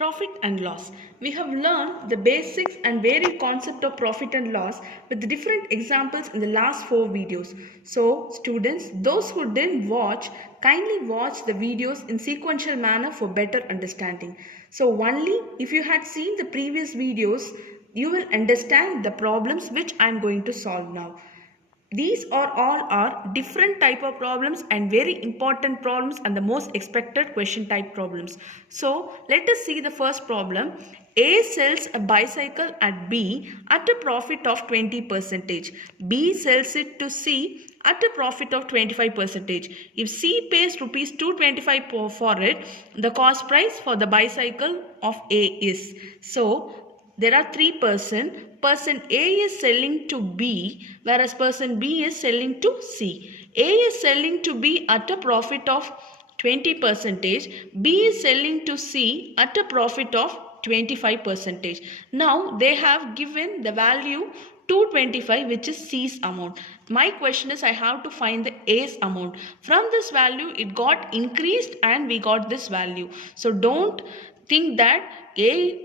Profit and loss. We have learned the basics and varied concept of profit and loss with different examples in the last 4 videos. So students, those who didn't watch, kindly watch the videos in sequential manner for better understanding. So only if you had seen the previous videos, you will understand the problems which I am going to solve now. These are all are different type of problems and very important problems and the most expected question type problems. So let us see the first problem. A sells a bicycle at B at a profit of 20%. B sells it to C at a profit of 25%. If C pays rupees 225 for it, the cost price for the bicycle of A is. So there are 3 persons. Person A is selling to B, whereas person B is selling to C. A is selling to B at a profit of 20%. B is selling to C at a profit of 25%. Now they have given the value 225, which is C's amount. My question is I have to find the A's amount. From this value it got increased and we got this value. So don't think that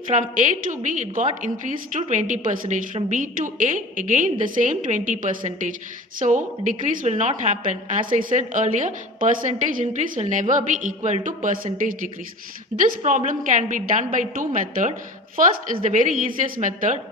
from A to B it got increased to 20%. From B to A again the same 20%. So decrease will not happen. As I said earlier, percentage increase will never be equal to percentage decrease. This problem can be done by 2 methods. First is the very easiest method.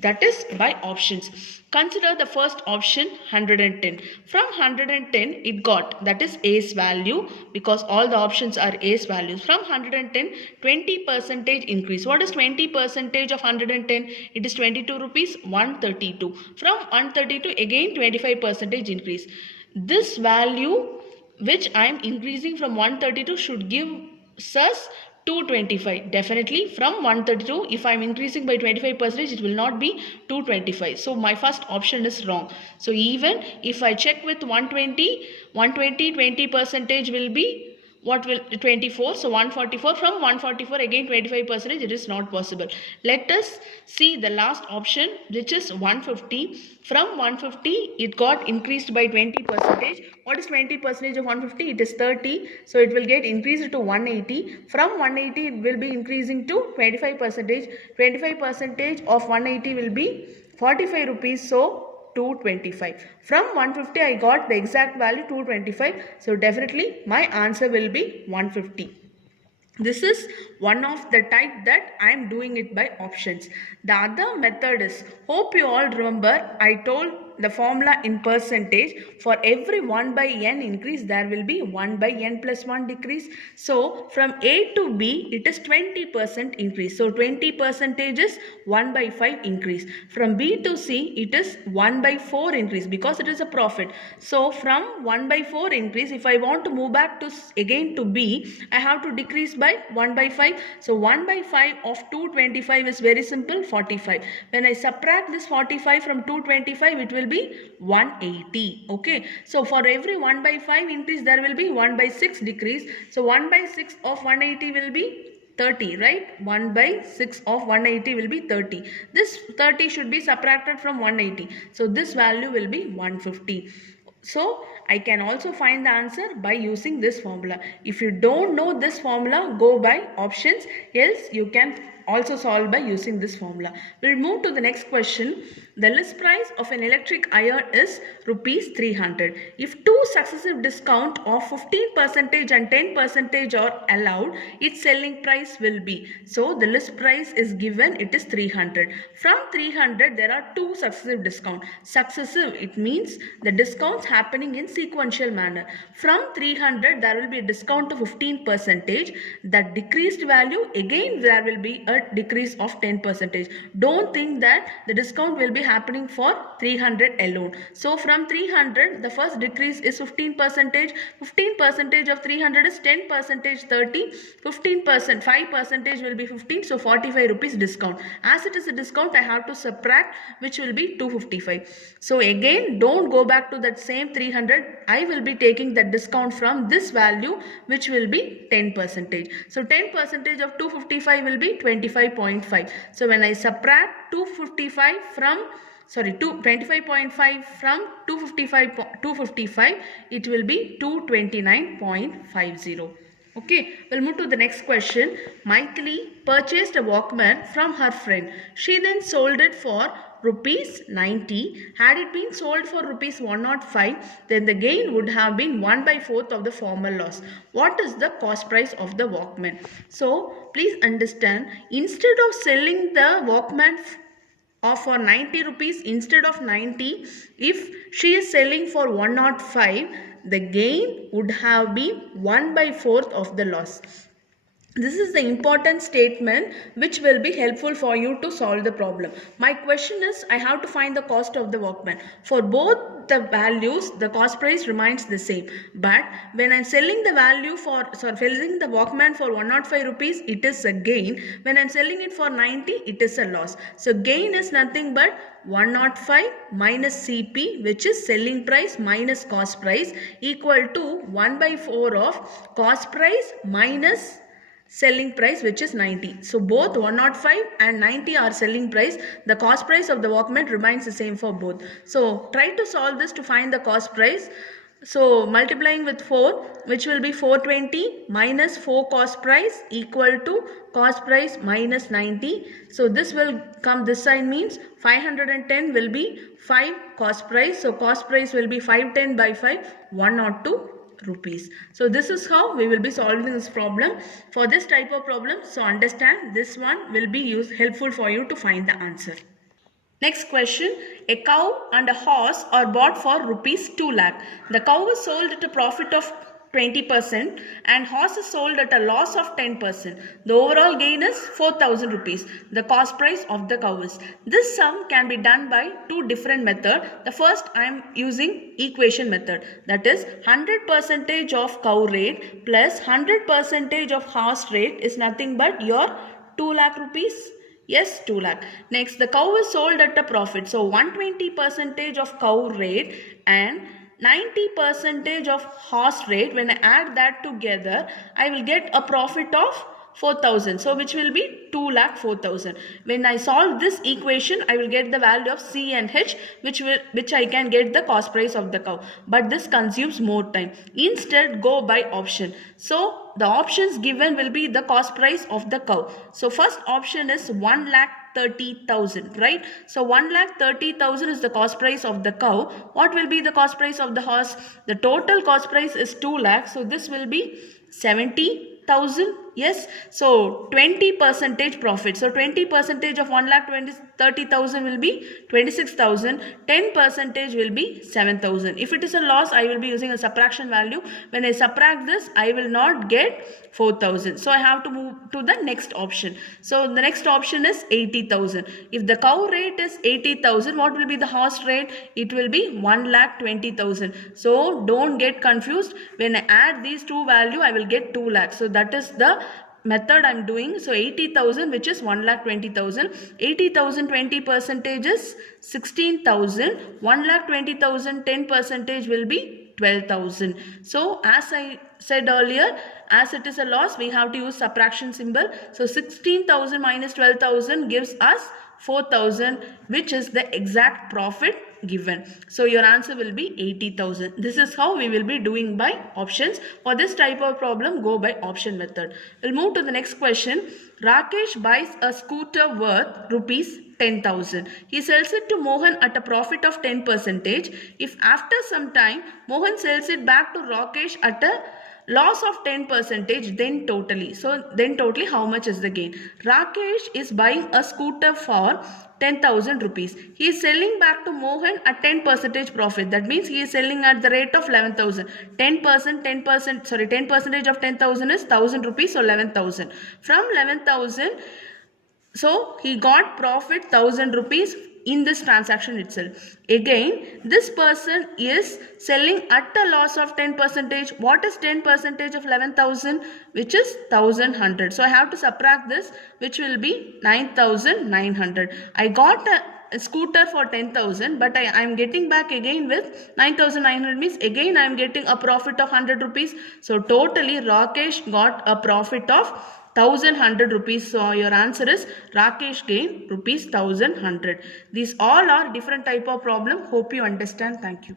That is by options. Consider the first option 110. From 110 it got, that is A's value, because all the options are A's values. From 110 20% increase. What is 20% of 110? It is 22 rupees 132. From 132 again 25% increase. This value which I am increasing from 132 should give us 225. Definitely from 132, if I am increasing by 25%, it will not be 225. So my first option is wrong. So even if I check with 120, 20% will be what will 24, so 144. From 144 again 25%, it is not possible. Let us see the last option, which is 150. From 150 it got increased by 20%. What is 20% of 150? It is 30, so it will get increased to 180. From 180 it will be increasing to 25%. 25% of 180 will be 45 rupees, so 225. From 150 I got the exact value 225. So definitely my answer will be 150. This is one of the type that I am doing it by options. The other method is, hope you all remember I told the formula in percentage. For every 1 by n increase there will be 1 by n plus 1 decrease. So from A to B it is 20% increase. So 20% is 1 by 5 increase. From B to C it is 1 by 4 increase because it is a profit. So from 1 by 4 increase, if I want to move back to again to B, I have to decrease by 1 by 5. So 1 by 5 of 225 is very simple, 45. When I subtract this 45 from 225, it will be 180. Okay. So for every 1 by 5 increase, there will be 1 by 6 decrease. So 1 by 6 of 180 will be 30, right? 1 by 6 of 180 will be 30. This 30 should be subtracted from 180. So this value will be 150. So I can also find the answer by using this formula. If you don't know this formula, go by options. Else you can also solve by using this formula. We'll move to the next question. The list price of an electric iron is rupees 300. If two successive discount of 15% and 10% are allowed, its selling price will be. So the list price is given, it is 300. From 300 there are two successive discount. Successive, it means the discounts happening in sequential manner. From 300 there will be a discount of 15%. That decreased value, again there will be a decrease of 10%. Don't think that the discount will be happening for 300 alone. So from 300 the first decrease is 15%. 15% of 300 is 10%, 30. 15%, 5% will be 15. So 45 rupees discount. As it is a discount, I have to subtract, which will be 255. So again, don't go back to that same 300. I will be taking the discount from this value, which will be 10%. So 10% of 255 will be 25.5. So when I subtract 255 from 25.5 from 255, it will be 229.50. Okay, we'll move to the next question. Maithili purchased a Walkman from her friend. She then sold it for rupees 90. Had it been sold for rupees 105, then the gain would have been 1 by 4th of the former loss. What is the cost price of the Walkman? So, please understand, instead of selling the Walkman or for 90 rupees instead of 90, if she is selling for 105, the gain would have been 1 by 4th of the loss. This is the important statement which will be helpful for you to solve the problem. My question is, I have to find the cost of the Walkman. For both the values, the cost price remains the same. But when I am selling the selling the Walkman for 105 rupees, it is a gain. When I am selling it for 90, it is a loss. So gain is nothing but 105 minus CP, which is selling price minus cost price, equal to 1 by 4 of cost price minus selling price, which is 90. So both 105 and 90 are selling price. The cost price of the Walkman remains the same for both. So try to solve this to find the cost price. So multiplying with 4, which will be 420 minus 4 cost price, equal to cost price minus 90. So this will come this side, means 510 will be 5 cost price. So cost price will be 510 by 5, 102 rupees. So this is how we will be solving this problem. For this type of problem, so understand, this one will be helpful for you to find the answer. Next question. A cow and a horse are bought for rupees 2 lakh. The cow is sold at a profit of 20% and horse is sold at a loss of 10%. The overall gain is 4,000 rupees. The cost price of the cow is. This sum can be done by two different methods. The first, I am using equation method. That is 100% of cow rate plus 100% of horse rate is nothing but your 2 lakh rupees. Yes, 2 lakh. Next, the cow is sold at a profit. So 120% of cow rate and 90% of horse rate. When I add that together, I will get a profit of 4,000. So which will be 2 lakh 4,000. When I solve this equation, I will get the value of C and H, which I can get the cost price of the cow. But this consumes more time. Instead, go by option. So the options given will be the cost price of the cow. So first option is 1 lakh 30,000, right? So 1 lakh 30,000 is the cost price of the cow. What will be the cost price of the horse? The total cost price is 2 lakhs. So this will be 70,000. Yes, so 20% profit. So 20% of 1 lakh 30,000 will be 26,000. 10% will be 7,000. If it is a loss, I will be using a subtraction value. When I subtract this, I will not get 4,000. So I have to move to the next option. So the next option is 80,000. If the cow rate is 80,000, what will be the horse rate? It will be 1 lakh 20,000. So don't get confused. When I add these two values, I will get 2 lakhs. So that is the method I am doing. So 80,000, which is 1 lakh 20,000. 80,000 20% is 16,000. 1 lakh 20,000 10% will be 12,000. So as I said earlier, as it is a loss, we have to use subtraction symbol. So 16,000 minus 12,000 gives us 4,000, which is the exact profit given. So your answer will be 80,000. This is how we will be doing by options. For this type of problem, go by option method. We'll move to the next question. Rakesh buys a scooter worth rupees 10,000. He sells it to Mohan at a profit of 10%. If after some time Mohan sells it back to Rakesh at a loss of 10%, then totally how much is the gain? Rakesh is buying a scooter for 10,000 rupees. He is selling back to Mohan at 10% profit. That means he is selling at the rate of 11,000. 10% of 10,000 is 1,000 rupees, so 11,000. From 11,000, so he got profit 1,000 rupees in this transaction itself. Again, this person is selling at a loss of 10%. What is 10% of 11,000? Which is 1,100. So I have to subtract this, which will be 9,900. I got a scooter for 10,000, but I am getting back again with 9,900, means again I am getting a profit of 100 rupees. So totally Rakesh got a profit of 1,100 rupees. So your answer is Rakesh gained rupees 1,100. These all are different type of problem. Hope you understand. Thank you.